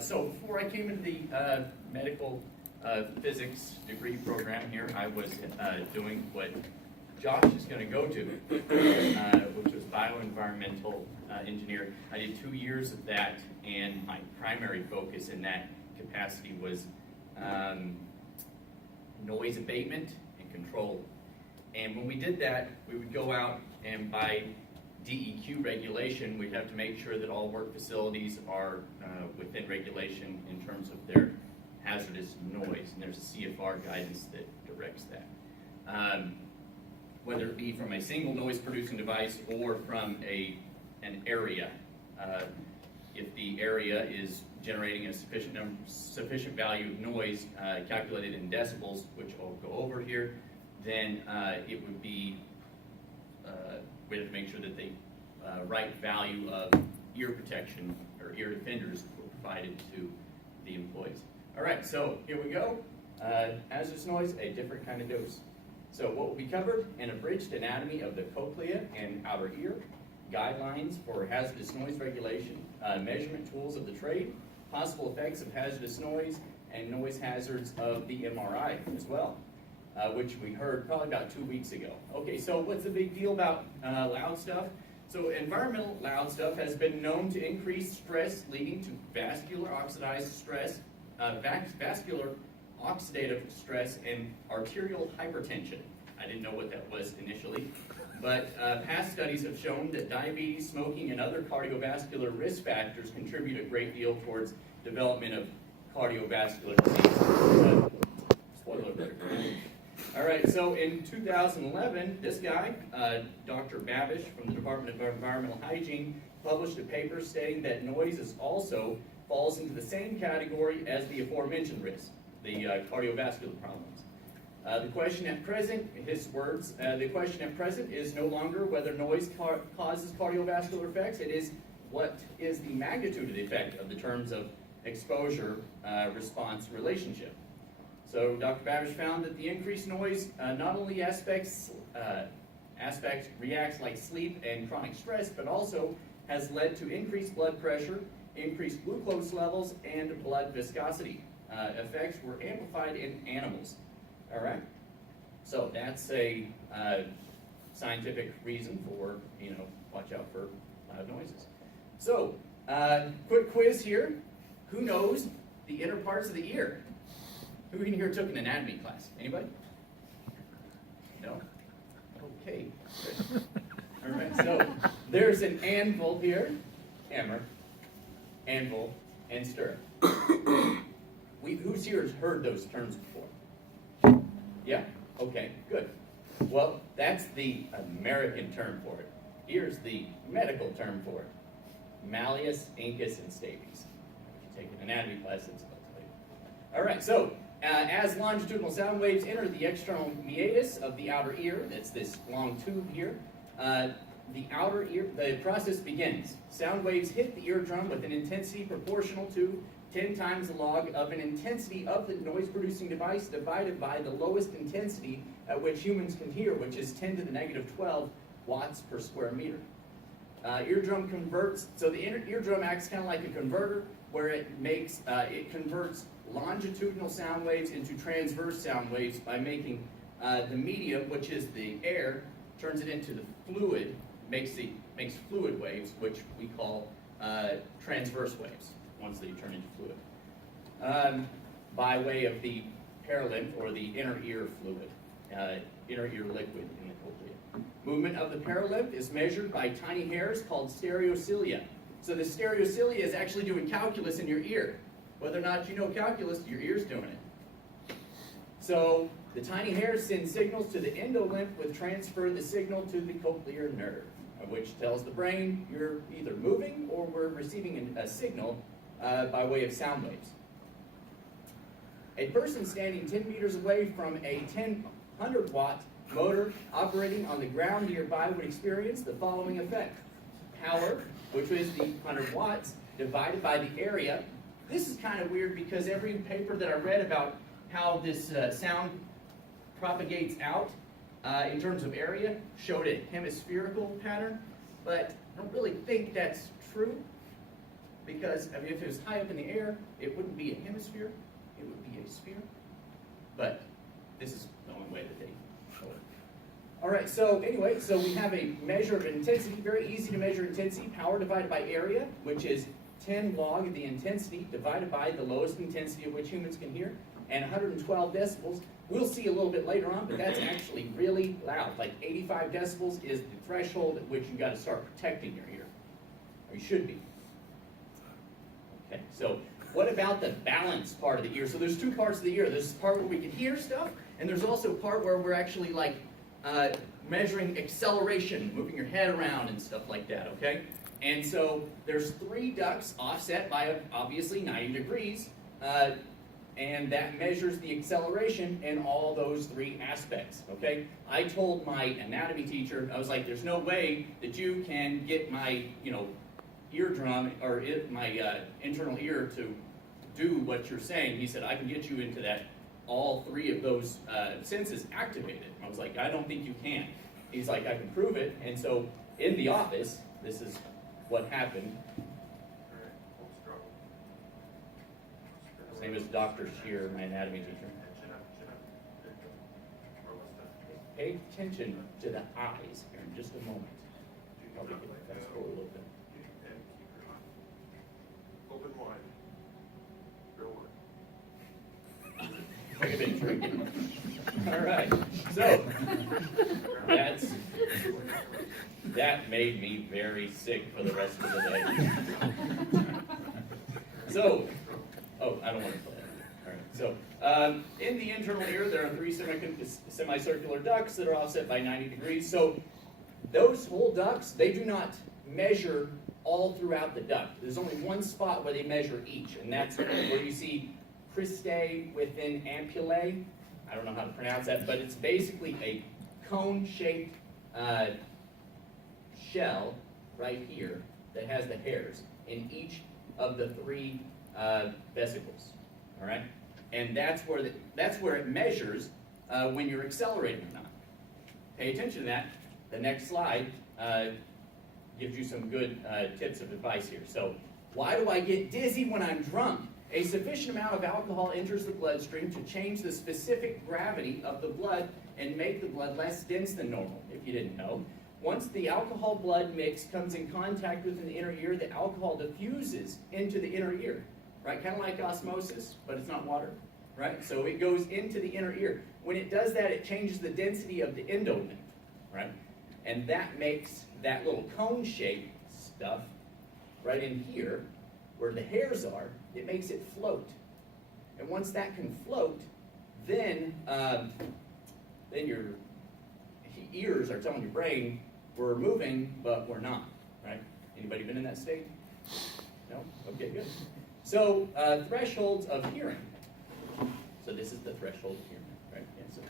So before I came into the medical physics degree program here, I was doing what Josh is going to go to, which was bioenvironmental engineering. I did 2 years of that, and my primary focus in that capacity was noise abatement and control. And when we did that, we would go out and by DEQ regulation, we'd have to make sure that all work facilities are within regulation in terms of their hazardous noise, and there's a CFR guidance that directs that. Whether it be from a single noise producing device or from an area. If the area is generating a sufficient value of noise calculated in decibels, which I'll go over here, then it would be, we have to make sure that the right value of ear protection or ear defenders were provided to the employees. All right, so here we go. Hazardous noise, a different kind of dose. So what will be covered? An abridged anatomy of the cochlea and outer ear, guidelines for hazardous noise regulation, measurement tools of the trade, possible effects of hazardous noise, and noise hazards of the MRI as well, which we heard probably about 2 weeks ago. Okay, so what's the big deal about loud stuff? So environmental loud stuff has been known to increase stress leading to vascular oxidative stress, vascular oxidative stress, and arterial hypertension. I didn't know what that was initially, but past studies have shown that diabetes, smoking, and other cardiovascular risk factors contribute a great deal towards development of cardiovascular disease. Spoiler alert. All right, so in 2011, this guy, Dr. Babish from the Department of Environmental Hygiene, published a paper stating that noise is also falls into the same category as the aforementioned risk, the cardiovascular problems. The question at present, in his words, the question at present is no longer whether noise causes cardiovascular effects. It is what is the magnitude of the effect of the terms of exposure-response relationship. So Dr. Babish found that the increased noise not only aspects reacts like sleep and chronic stress, but also has led to increased blood pressure, increased glucose levels, and blood viscosity. Effects were amplified in animals. All right, so that's a scientific reason for, watch out for loud noises. So, quick quiz here. Who knows the inner parts of the ear? Who in here took an anatomy class? Anybody? No? Okay, good. All right, so there's an anvil here, hammer, anvil, and stirrup. Who's here has heard those terms before? Yeah? Okay, good. Well, that's the American term for it. Here's the medical term for it. Malleus, incus, and stapes. If you take an anatomy class, it's about to later. All right, so as longitudinal sound waves enter the external meatus of the outer ear, that's this long tube here, the outer ear, the process begins. Sound waves hit the eardrum with an intensity proportional to 10 times the log of an intensity of the noise-producing device divided by the lowest intensity at which humans can hear, which is 10 to the negative 12 watts per square meter. Eardrum converts, so the eardrum acts kind of like a converter, where it converts longitudinal sound waves into transverse sound waves by making the medium, which is the air, turns it into the fluid, makes fluid waves, which we call transverse waves, once they turn into fluid, by way of the perilymph, or the inner ear fluid, inner ear liquid in the cochlea. Movement of the perilymph is measured by tiny hairs called stereocilia. So the stereocilia is actually doing calculus in your ear. Whether or not you know calculus, your ear's doing it. So the tiny hairs send signals to the endolymph, which transfer the signal to the cochlear nerve, which tells the brain you're either moving or we're receiving a signal by way of sound waves. A person standing 10 meters away from a 100 watt motor operating on the ground nearby would experience the following effect. Power, which is the 100 watts, divided by the area. This is kind of weird because every paper that I read about how this sound propagates out in terms of area showed a hemispherical pattern, but I don't really think that's true. because I mean, if it was high up in the air, it wouldn't be a hemisphere, it would be a sphere. But this is the only way that they show it. All right, so anyway, so we have a measure of intensity, very easy to measure intensity, power divided by area, which is 10 log of the intensity divided by the lowest intensity of which humans can hear, and 112 decibels. We'll see a little bit later on, but that's actually really loud. Like 85 decibels is the threshold at which you got to start protecting your ear. Or you should be. Okay, so what about the balance part of the ear? So there's two parts of the ear. There's the part where we can hear stuff, and there's also a part where we're actually like measuring acceleration, moving your head around and stuff like that, okay? And so there's 3 ducts offset by obviously 90 degrees, and that measures the acceleration in all those 3 aspects, okay? I told my anatomy teacher, I was like, there's no way that you can get my, eardrum or my internal ear to do what you're saying. He said, I can get you into that, all 3 of those senses activated. I was like, I don't think you can. He's like, I can prove it. And so in the office, this is what happened. Same as Dr. Shear, my anatomy teacher. Pay attention to the eyes here in just a moment. Probably get fast forward a little bit. Open wide. Real wide. I've been drinking. All right. So that made me very sick for the rest of the day. So, I don't want to play that. All right. So, in the internal ear, there are 3 semicircular ducts that are offset by 90 degrees. So, those whole ducts, they do not measure all throughout the duct. There's only one spot where they measure each, and that's where you see cristae within ampullae. I don't know how to pronounce that, but it's basically a cone-shaped shell right here that has the hairs in each of the 3 vesicles. All right, and that's where it measures when you're accelerating or not. Pay attention to that. The next slide gives you some good tips of advice here. So, why do I get dizzy when I'm drunk? A sufficient amount of alcohol enters the bloodstream to change the specific gravity of the blood and make the blood less dense than normal, if you didn't know. Once the alcohol-blood mix comes in contact with the inner ear, the alcohol diffuses into the inner ear, right? Kind of like osmosis, but it's not water, right? So it goes into the inner ear. When it does that, it changes the density of the endolymph, right? And that makes that little cone-shaped stuff right in here, where the hairs are, it makes it float. And once that can float, then your ears are telling your brain, we're moving, but we're not, right? Anybody been in that state? No? Okay, good. So, thresholds of hearing. So this is the threshold of hearing, right? Yeah, so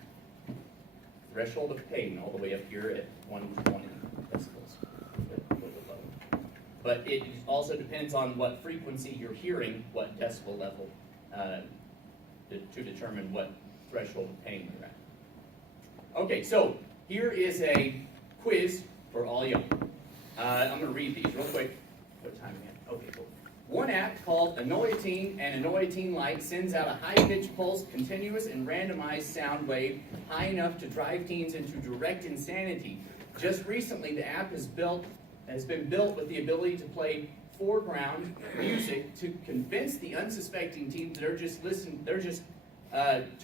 threshold of pain all the way up here at 120 decibels. But it also depends on what frequency you're hearing, what decibel level, to determine what threshold of pain you're at. Okay, so here is a quiz for all y'all. I'm going to read these real quick. What time again? Okay, cool. One app called Anoyatine and Anoyatine Light sends out a high-pitched pulse, continuous and randomized sound wave high enough to drive teens into direct insanity. Just recently, the app has been built with the ability to play foreground music to convince the unsuspecting teens they're just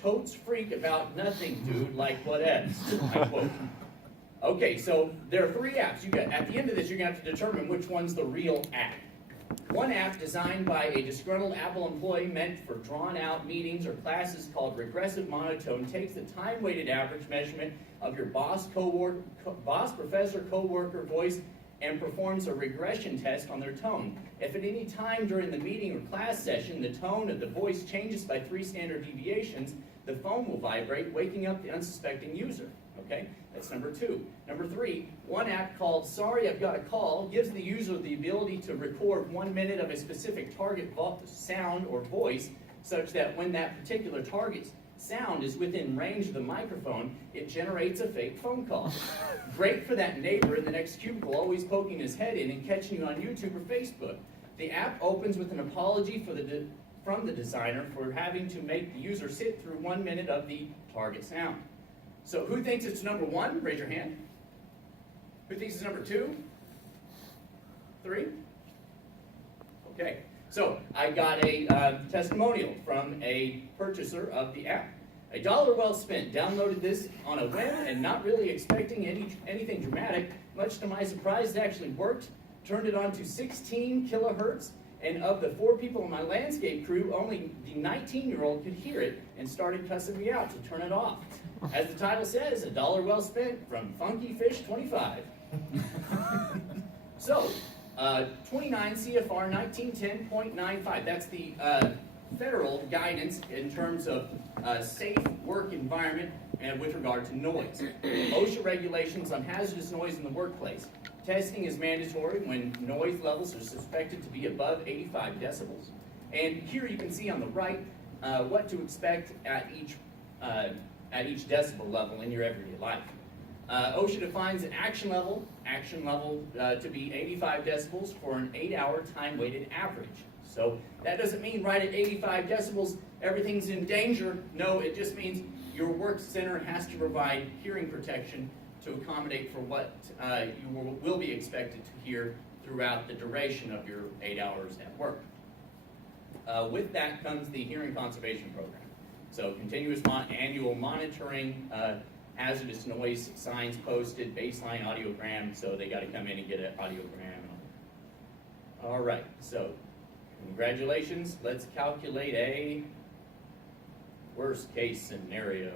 totes freak about nothing, dude, like whatevs, I quote. Okay, so there are 3 apps. At the end of this, you're going to have to determine which one's the real app. One app designed by a disgruntled Apple employee meant for drawn-out meetings or classes called Regressive Monotone takes the time-weighted average measurement of your boss, professor, coworker voice and performs a regression test on their tone. If at any time during the meeting or class session the tone of the voice changes by 3 standard deviations, the phone will vibrate, waking up the unsuspecting user. Okay, that's number 2. Number 3, one app called Sorry I've Got a Call gives the user the ability to record 1 minute of a specific target sound or voice such that when that particular target's sound is within range of the microphone, it generates a fake phone call. Great for that neighbor in the next cubicle always poking his head in and catching you on YouTube or Facebook. the app opens with an apology from the designer for having to make the user sit through 1 minute of the target sound. So who thinks it's number 1? Raise your hand. Who thinks it's number 2? 3? Okay, so I got a testimonial from a purchaser of the app. $1 well spent. Downloaded this on a whim and not really expecting anything dramatic. Much to my surprise, it actually worked. Turned it on to 16 kilohertz, and of the 4 people in my landscape crew, only the 19-year-old could hear it and started cussing me out to turn it off. As the title says, $1 well spent from Funky Fish 25. So, 29 CFR 1910.95, that's the federal guidance in terms of safe work environment and with regard to noise. OSHA regulations on hazardous noise in the workplace. Testing is mandatory when noise levels are suspected to be above 85 decibels. And here you can see on the right what to expect at each decibel level in your everyday life. OSHA defines an action level to be 85 decibels for an 8-hour time-weighted average. So that doesn't mean right at 85 decibels everything's in danger. No, it just means your work center has to provide hearing protection to accommodate for what you will be expected to hear throughout the duration of your 8 hours at work. With that comes the hearing conservation program. So continuous annual monitoring, hazardous noise signs posted, baseline audiogram, so they got to come in and get an audiogram. All right, so congratulations. Let's calculate a worst case scenario.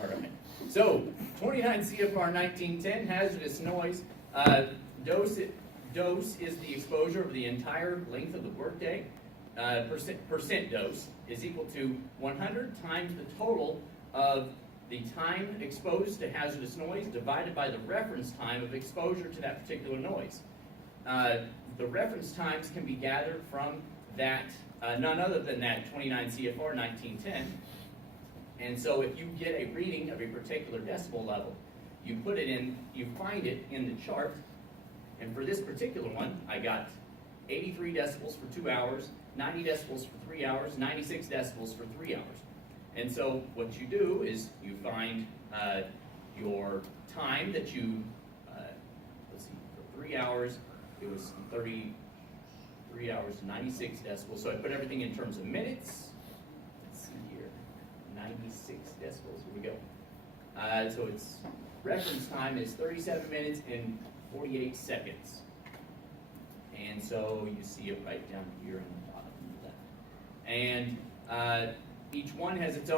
All right. So, 29 CFR 1910, hazardous noise. Dose is the exposure of the entire length of the workday. Percent dose is equal to 100 times the total of the time exposed to hazardous noise divided by the reference time of exposure to that particular noise. The reference times can be gathered from that, none other than that 29 CFR 1910. And so if you get a reading of a particular decibel level, you put it in, you find it in the chart, and for this particular one, I got 83 decibels for 2 hours, 90 decibels for 3 hours, 96 decibels for 3 hours. And so what you do is you find your time that you, let's see, for 3 hours, it was 33 hours, 96 decibels. So I put everything in terms of minutes. Let's see here, 96 decibels, here we go. So its reference time is 37 minutes and 48 seconds. And so you see it right down here on the bottom left. And each one has its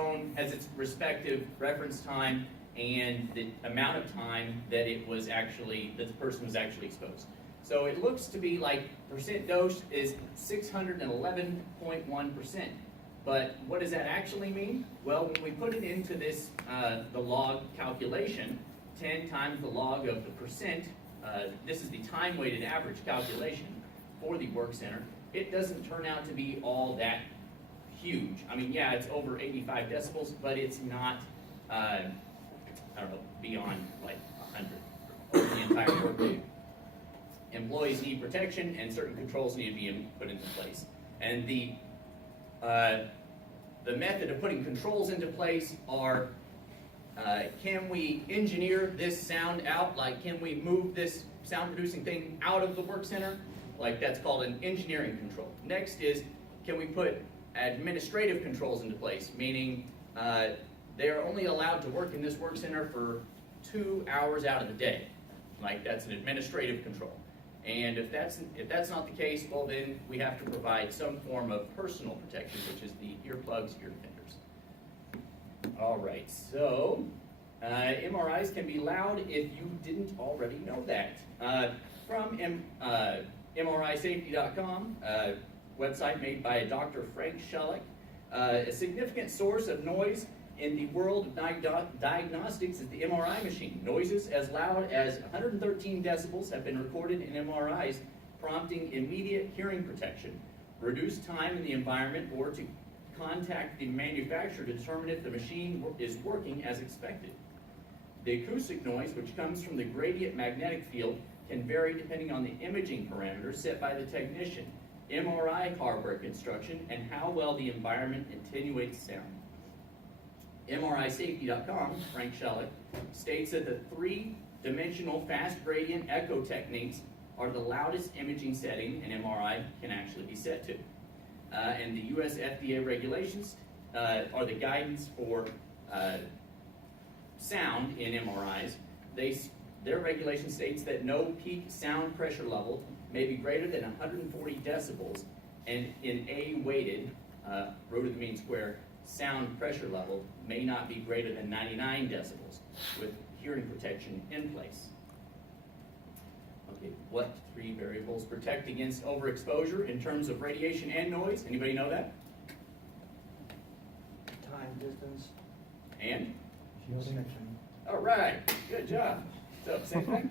respective reference time and the amount of time that the person was actually exposed. So it looks to be like percent dose is 611.1%. But what does that actually mean? Well, when we put it into this, the log calculation, 10 times the log of the percent, this is the time-weighted average calculation for the work center, it doesn't turn out to be all that huge. I mean, yeah, it's over 85 decibels, but it's not, I don't know, beyond like 100 over the entire workday. Employees need protection, and certain controls need to be put into place. And the method of putting controls into place are, can we engineer this sound out? Like, can we move this sound-producing thing out of the work center? Like, that's called an engineering control. Next is, can we put administrative controls into place? Meaning, they are only allowed to work in this work center for 2 hours out of the day. Like, that's an administrative control. And if that's not the case, well then we have to provide some form of personal protection, which is the earplugs, ear defenders. All right, so MRIs can be loud if you didn't already know that. From MRIsafety.com, website made by Dr. Frank Schulich, a significant source of noise in the world of diagnostics is the MRI machine. Noises as loud as 113 decibels have been recorded in MRIs, prompting immediate hearing protection, reduced time in the environment, or to contact the manufacturer to determine if the machine is working as expected. The acoustic noise, which comes from the gradient magnetic field, can vary depending on the imaging parameters set by the technician, MRI hardware construction, and how well the environment attenuates sound. MRISafety.com, Frank Shellick, states that the three-dimensional fast gradient echo techniques are the loudest imaging setting an MRI can actually be set to. And the US FDA regulations are the guidance for sound in MRIs. Their regulation states that no peak sound pressure level may be greater than 140 decibels, and in A-weighted, root of the mean square, sound pressure level may not be greater than 99 decibels, with hearing protection in place. Okay, what three variables protect against overexposure in terms of radiation and noise? Anybody know that? Time, distance, And? section. All right, good job. So, same thing?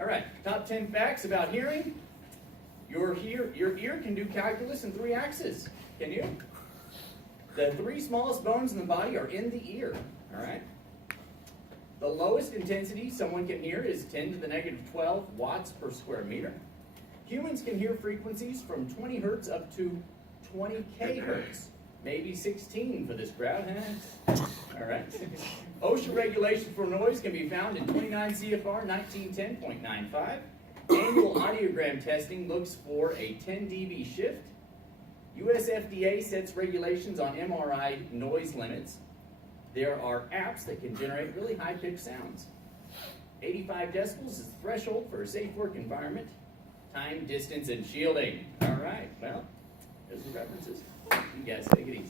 All right, top 10 facts about hearing. Your ear can do calculus in 3 axes. Can you? The 3 smallest bones in the body are in the ear. All right? The lowest intensity someone can hear is 10 to the negative 12 watts per square meter. Humans can hear frequencies from 20 hertz up to 20 kHz. Maybe 16 for this crowd, huh? All right. OSHA regulation for noise can be found in 29 CFR 1910.95. Annual audiogram testing looks for a 10 dB shift. US FDA sets regulations on MRI noise limits. There are apps that can generate really high-pitched sounds. 85 decibels is the threshold for a safe work environment. Time, distance, and shielding. All right, well, there's the references. You guys take it easy.